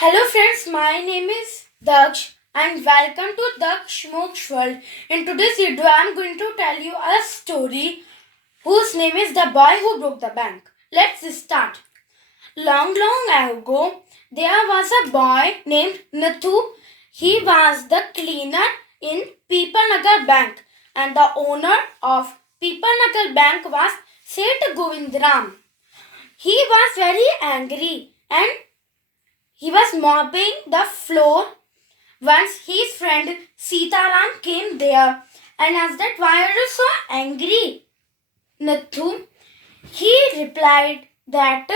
Hello friends, my name is Daksh and welcome to Daksh Moksha World. In today's video, I am going to tell you a story whose name is The Boy Who Broke the Bank. Let's start. Long ago, there was a boy named Nathu. He was the cleaner in Pipanagar Bank and the owner of Pipanagar Bank was Seth Govindram. He was very angry and he was mopping the floor once his friend Sitaram came there and asked that why are you so angry, Nathu? He replied that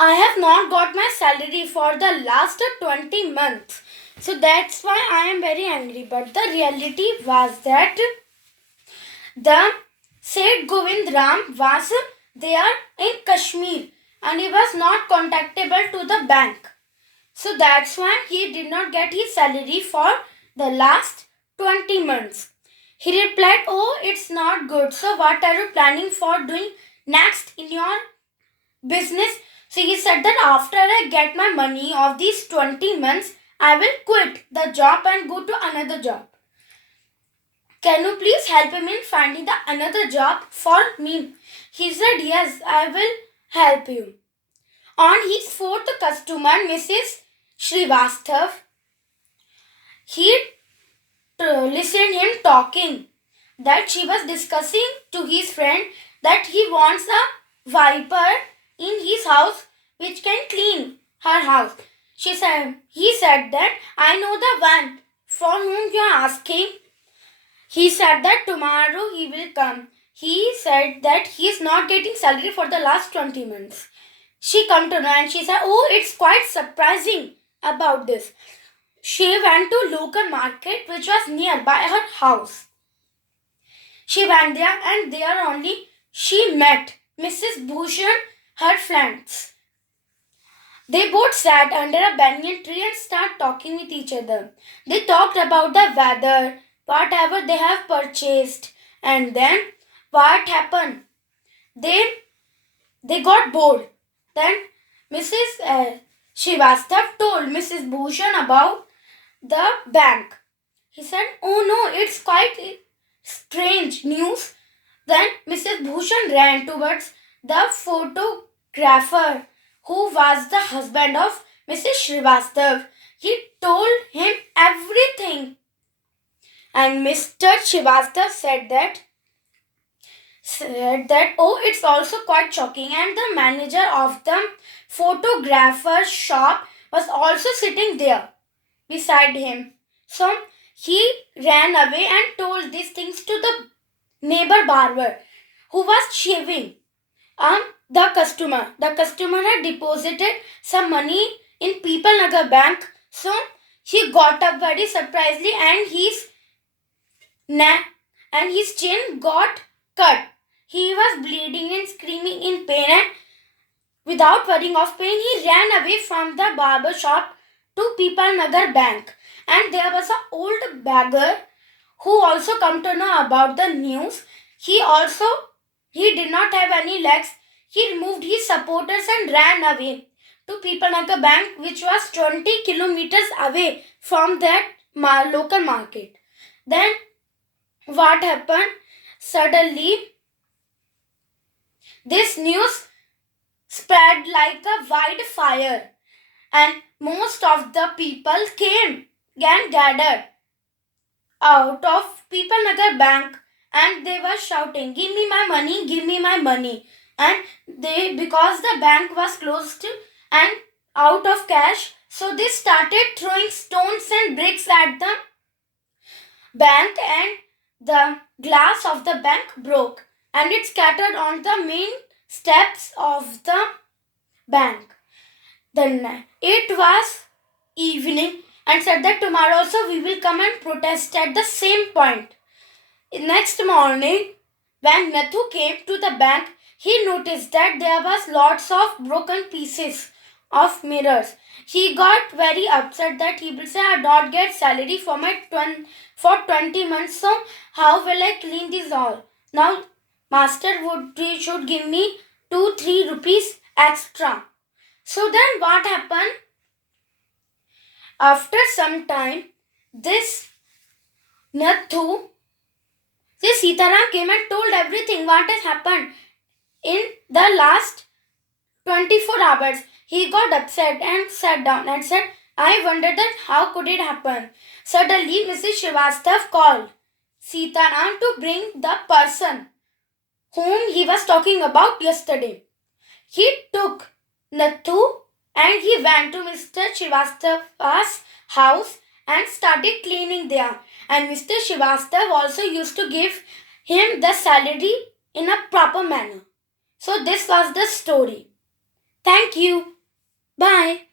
I have not got my salary for the last 20 months. So that's why I am very angry. But the reality was that the Seth Govind Ram was there in Kashmir and he was not contactable to the bank. So that's why he did not get his salary for the last 20 months. He replied, "Oh, it's not good. So what are you planning for doing next in your business?" So he said that after I get my money of these 20 months, I will quit the job and go to another job. Can you please help him in finding the another job for me? He said, yes, I will help you. On his fourth customer, Mrs. Srivastav, he listened him talking that she was discussing to his friend that he wants a viper in his house which can clean her house. He said that I know the one for whom you are asking. He said that tomorrow he will come. He said that he is not getting salary for the last 20 months. She come to know and she said, oh, it's quite surprising about this. She went to local market which was nearby her house. She went there and there only she met Mrs. Bhushan, her friends. They both sat under a banyan tree and started talking with each other. They talked about the weather, whatever they have purchased, and then what happened? They got bored. Then Mrs. Srivastav told Mrs. Bhushan about the bank. He said, oh no, it's quite strange news. Then Mrs. Bhushan ran towards the photographer who was the husband of Mrs. Srivastav. He told him everything. And Mr. Srivastav said that oh, it's also quite shocking. And the manager of the photographer's shop was also sitting there beside him. So he ran away and told these things to the neighbor barber who was shaving the customer. The customer had deposited some money in People Nagar Bank. So he got up very surprisingly and his chin got cut. He was bleeding and screaming in pain, and without worrying of pain, he ran away from the barber shop to People Nagar Bank. And there was an old beggar who also come to know about the news. He did not have any legs. He removed his supporters and ran away to People Nagar Bank, which was 20 kilometers away from that local market. Then what happened? Suddenly, this news spread like a wildfire, and most of the people came and gathered out of People Nagar Bank, and they were shouting, "Give me my money! Give me my money!" And because the bank was closed and out of cash, so they started throwing stones and bricks at the bank, and the glass of the bank broke and it scattered on the main steps of the bank. Then it was evening and said that tomorrow also we will come and protest at the same point. Next morning, when Nathu came to the bank, he noticed that there was lots of broken pieces of mirrors. He got very upset that he will say, I don't get salary for my 20 months, so how will I clean this all? Now master should give me 2-3 rupees extra. So then what happened? After some time, this Nathu, this Sitaram came and told everything what has happened in the last 24 hours. He got upset and sat down and said, I wondered that how could it happen. Suddenly, Mrs. Srivastav called Sitaram to bring the person whom he was talking about yesterday. He took Nathu and he went to Mr. Srivastav's house and started cleaning there. And Mr. Srivastav also used to give him the salary in a proper manner. So this was the story. Thank you. Bye.